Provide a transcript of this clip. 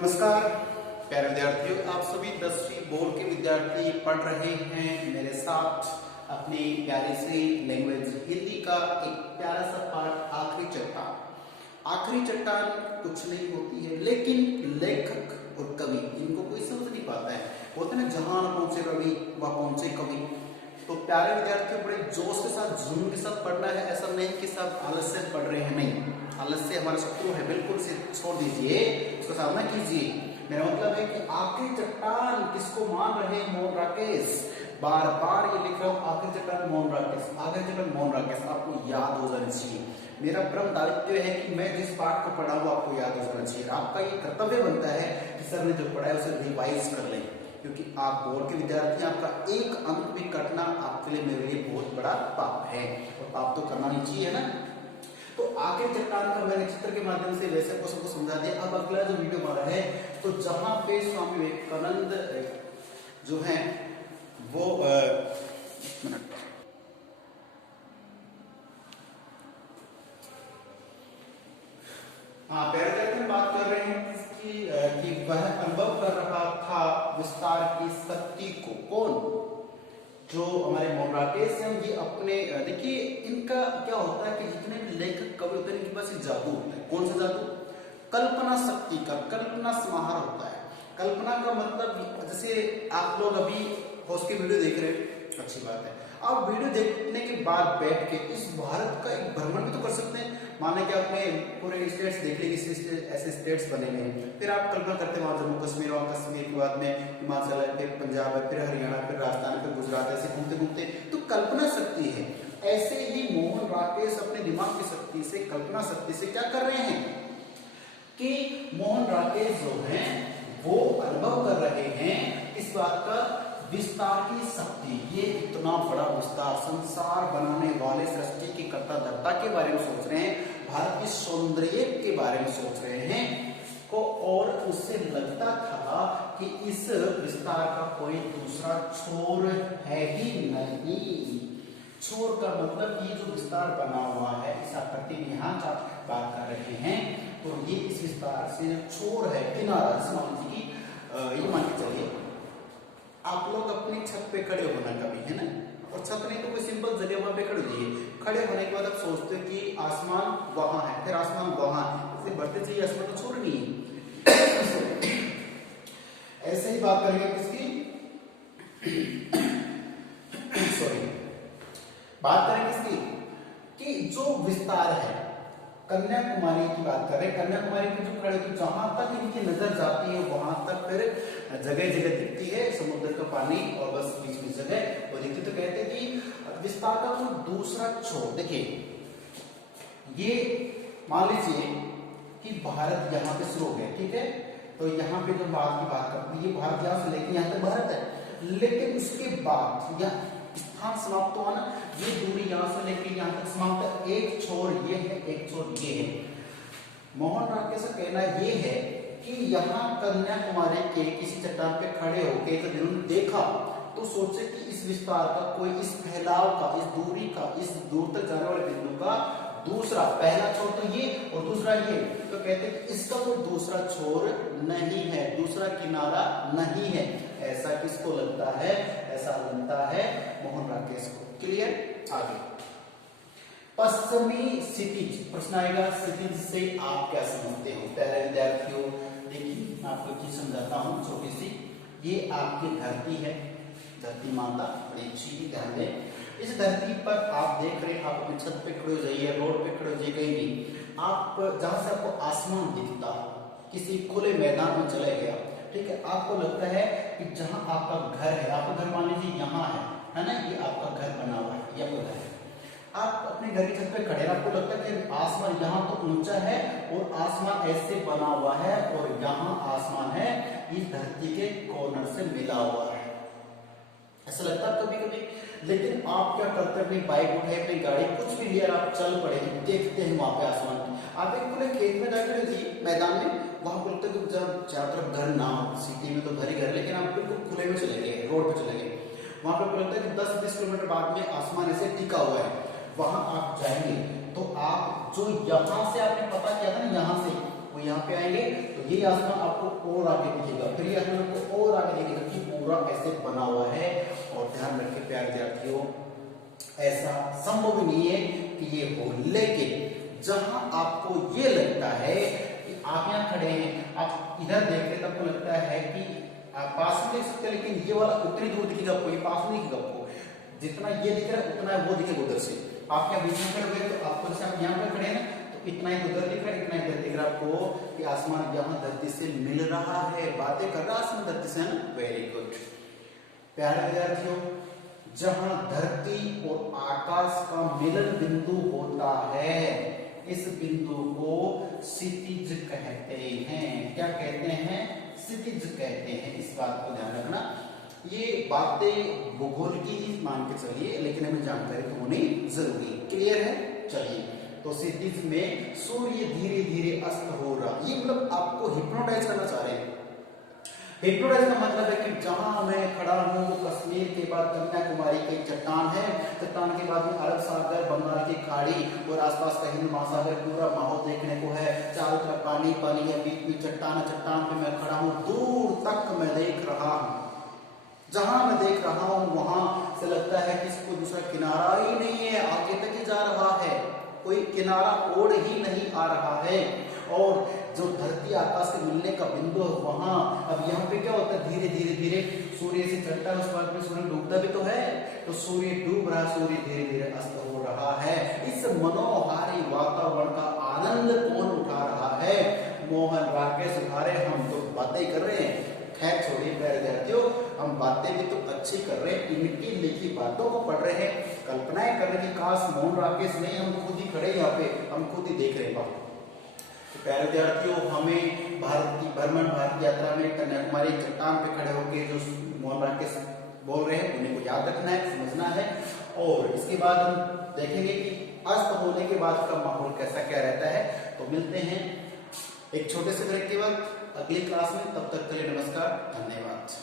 नमस्कार प्यारे विद्यार्थियों, आप सभी 10वीं बोर्ड के विद्यार्थी पढ़ रहे हैं मेरे साथ अपनी प्यारी सी लैंग्वेज हिंदी का एक प्यारा सा पाठ आखिरी चट्टान। आखिरी चट्टान कुछ नहीं होती है, लेकिन लेखक और कवि इनको कोई समझ नहीं पाता है। बोलते ना, जहां पहुंचे रवि वह पहुंचे कवि। तो प्यारे विद्यार्थियों, बड़े जोश के साथ जुनून के साथ पढ़ना है। ऐसा नहीं कि सब आलस से पढ़ रहे हैं, नहीं, आलस्य हमारा शत्रु है, बिल्कुल से छोड़ दीजिए, उसका सामना कीजिए। मेरा मतलब है कि आखिरी चट्टान किसको मान रहे हैं? मोहन राकेश। बार बार ये लिख रहा हूं, आखिरी चट्टान मोहन राकेश, आखिरी चट्टान मोहन राकेश। आपको याद हो जाना चाहिए। मेरा परम दायित्व है कि मैं जिस पाठ को पढ़ा हूं आपको याद हो जाना चाहिए। आपका ये कर्तव्य बनता है कि सर ने जो पढ़ा है उसे रिवाइज कर लें, क्योंकि आप बोर्ड के विद्यार्थी, आपका एक अंक भी कटना आपके लिए, मेरे लिए बहुत बड़ा पाप है, और पाप तो करना नहीं चाहिए ना। तो आखिर चट्टान का मैंने चित्र के माध्यम से वैसे को सबको समझा दिया। अब अगला जो वीडियो हमारा है, तो जहां पे स्वामी विवेकानंद जो है वो पैराग्राफ में बात कर रहे हैं कि वह अनुभव कर रहा था विस्तार की शक्ति को। कौन? जो हमारे मोहन राकेश हैं, ये अपने, देखिए इनका क्या होता है कि जितने भी लेखक कवि होते हैं इनके पास एक जादू होता है। कौन सा जादू? कल्पना शक्ति का, कल्पना समाहार होता है। कल्पना का मतलब, जैसे आप लोग अभी होस्ट की वीडियो देख रहे हैं, अच्छी बात है। आप वीडियो देखने के बाद बैठ के इस भारत का एक भ्रमण भी तो कर सकते हैं। माने कि आपने पूरे स्टेट्स देख लिए, ऐसे स्टेट्स बने हुए हैं, फिर आप कल्पना करते हैं वहां जम्मू कश्मीर, वहां कश्मीर के बाद में हिमाचल है, फिर पंजाब है, फिर हरियाणा, फिर राजस्थान, फिर गुजरात, ऐसे घूमते घूमते तो कल्पना शक्ति है। ऐसे ही मोहन राकेश अपने दिमाग की शक्ति से, कल्पना शक्ति से क्या कर रहे हैं कि मोहन राकेश जो है वो अनुभव कर रहे हैं इस बात का, विस्तार की शक्ति। ये इतना बड़ा विस्तार, संसार बनाने वाले, सृष्टि की कर्ता धर्ता के बारे में सोच रहे हैं, भारत की सौंदर्य के बारे में सोच रहे हैं को, और उससे लगता था कि इस विस्तार का कोई दूसरा छोर है ही नहीं। छोर का मतलब ये जो विस्तार बना हुआ है, इस आकृति में यहाँ बात कर रहे हैं, तो ये इस विस्तार से छोर है, किनारा। मान लीजिए ये मान के चलिए आप लोग अपनी छत पे खड़े होना कभी, है ना, और छत नहीं तो कोई सिंपल जगह वहां पे खड़े होइए। खड़े होने के बाद आप सोचते हो कि आसमान वहां है, फिर आसमान वहां है, ऐसे बढ़ते चाहिए, आसमान तो छोड़ नहीं है। ऐसे ही बात करेंगे किसकी, सॉरी, बात करें किसकी, कि जो विस्तार है, कन्याकुमारी की बात कर रहे हैं। कन्याकुमारी की जो खड़े, तो जहां तक इनकी नजर जाती है वहां तक फिर जगह जगह दिखती है समुद्र का पानी, और बस बीच बीच जगह वो दिखती। तो कहते हैं कि विस्तार का कोई दूसरा छोर। देखिए ये मान लीजिए कि भारत यहाँ पे शुरू हो गया, ठीक है, तो यहाँ पे जो बात की बात करते हैं, ये भारत यहाँ से लेके यहाँ तक भारत है, लेकिन उसके बाद यह स्थान समाप्त हुआ ना, ये दूरी यहाँ से लेके यहाँ तक समाप्त है। एक छोर ये है, एक छोर ये है। मोहन राकेश का कहना ये है कि यहाँ कन्याकुमारी के किसी चट्टान पे खड़े होके जब इन्होंने देखा तो सोचे कि इस विस्तार का कोई, इस फैलाव का, इस दूरी का, इस दूर तक जाने वाले बिंदु का दूसरा, पहला छोर तो ये और दूसरा ये, तो कहते हैं कि इसका कोई दूसरा छोर नहीं है, दूसरा किनारा नहीं है। ऐसा किसको लगता है? ऐसा लगता है मोहन राकेश को। क्लियर? आगे पश्चिमी क्षितिज, प्रश्न आएगा क्षितिज से आप क्या समझते हो? प्यारे विद्यार्थियों, देखिए आपको चीज समझाता हूं छोटी सी। ये आपकी धरती है, धरती माता, बड़ी अच्छी, ध्यान दें। इस धरती पर आप देख रहे हैं, आप अपनी छत पे खड़े हो जाइए, रोड पे खड़े हो जाइए, कहीं भी आप, जहां से आपको आसमान दिखता, किसी खुले मैदान में चले गया, ठीक है, आपको लगता है कि जहां आपका घर है, आपका घर मान लीजिए यहाँ है ना, ये आपका घर बना हुआ है, ये आपका घर है। आप अपने घर की छत पे खड़े हैं, आपको लगता है कि आसमान यहाँ तो ऊंचा है और आसमान ऐसे बना हुआ है, और यहाँ आसमान है इस धरती के कॉर्नर से मिला हुआ है, ऐसा लगता है कभी कभी। लेकिन आप क्या करते हैं, अपनी बाइक उठाए, अपनी गाड़ी, कुछ भी लिया, आप चल पड़े, देखते हैं वहां पे आसमान। आप एक पूरे खेत में जाकर देखिए, मैदान में, वहां बोलते हैं कि जब चारों तरफ घर ना हो, सिटी में तो घर ही घर, लेकिन आप बिल्कुल खुले में चले गए, रोड पे चले गए, वहां पे बोलते हैं कि 10-20 किलोमीटर बाद में आसमान ऐसे टिका हुआ है, वहां आप जाएंगे तो आप जो यहाँ से आपने पता किया था ना, यहाँ से वो यहाँ पे आएंगे तो ये आसमान आपको और आगे दिखेगा, फिर ये आसमान आपको और आगे दिखेगा कि पूरा ऐसे बना हुआ है। और ध्यान रखिए प्यारे विद्यार्थियों, ऐसा संभव नहीं है कि ये हो, लेकिन जहां आपको ये लगता है कि आप यहाँ खड़े हैं, आप इधर देख रहे, तब आपको लगता है कि आप पास में देख सकते हैं, लेकिन ये वाला उतनी दूर दिखेगा आपको, ये पास नहीं दिखेगा आपको। जितना ये दिख रहा है उतना वो दिखेगा उधर से। आप क्या बीच में खड़े हुए तो आपको, जैसे आप यहाँ पे खड़े हैं ना, तो इतना ही उधर दिख रहा है, इतना इधर दिख रहा है आपको कि आसमान यहाँ धरती से मिल रहा है, बातें कर रहा है आसमान धरती से, है ना। वेरी गुड प्यारे विद्यार्थियों, जहां धरती और आकाश का मिलन बिंदु होता है, इस बिंदु को क्षितिज कहते हैं। क्या कहते हैं? क्षितिज कहते हैं। इस बात को ध्यान रखना, ये बातें भूगोल की ही मान के चलिए, लेकिन हमें जानकारी तो होनी जरूरी। क्लियर है? चलिए, तो क्षितिज में सूर्य धीरे धीरे अस्त हो रहा, ये मतलब आपको हिप्नोटाइज करना चाह रहे हैं। हिप्नोटाइज का मतलब है कि जहां मैं खड़ा हूं वो कश्मीर के बाद कन्याकुमारी की चट्टान है, चट्टान के बाद में अरब सागर, बंगाल की खाड़ी और आसपास का हिंद महासागर, पूरा माहौल देखने को है। चारों तरफ पानी पानी है, बीच में चट्टान, चट्टान पे मैं खड़ा हूं, दूर तक मैं देख रहा हूं। जहां मैं देख रहा हूं वहां से लगता है कि इसको दूसरा किनारा ही नहीं है, आगे तक ही जा रहा है, कोई किनारा ओढ़ ही नहीं आ रहा है। और जो धरती आकाश से मिलने का बिंदु है वहां, अब यहाँ पे क्या होता है, धीरे धीरे धीरे सूर्य से चढ़ता है, उस बाद में सूर्य डूबता भी तो है, तो सूर्य डूब रहा, सूर्य धीरे धीरे अस्त हो रहा है। इस मनोहारी वातावरण का आनंद कौन उठा रहा है? मोहन, राकेश उठा रहे, हम तो बातें कर रहे हैं। खैर छोड़िए प्यारे विद्यार्थियों, हम बातें भी तो अच्छी कर रहे हैं, इनकी लिखी बातों को पढ़ रहे हैं, कल्पनाएं कर रहे हैं कि काश मोहन राकेश नहीं, हम खुद ही खड़े यहाँ पे, हम खुद ही देख रहे हैं बात। तो प्यारे विद्यार्थियों, हमें भारत की भ्रमण भारत यात्रा में कन्याकुमारी चट्टान पे खड़े होकर जो मोहन राकेश बोल रहे हैं उन्हें को याद रखना है, समझना है। और इसके बाद हम देखेंगे कि अस्त होने के बाद का माहौल कैसा क्या रहता है। तो मिलते हैं एक छोटे से ब्रेक के बाद अगली क्लास में, तब तक के लिए नमस्कार, धन्यवाद।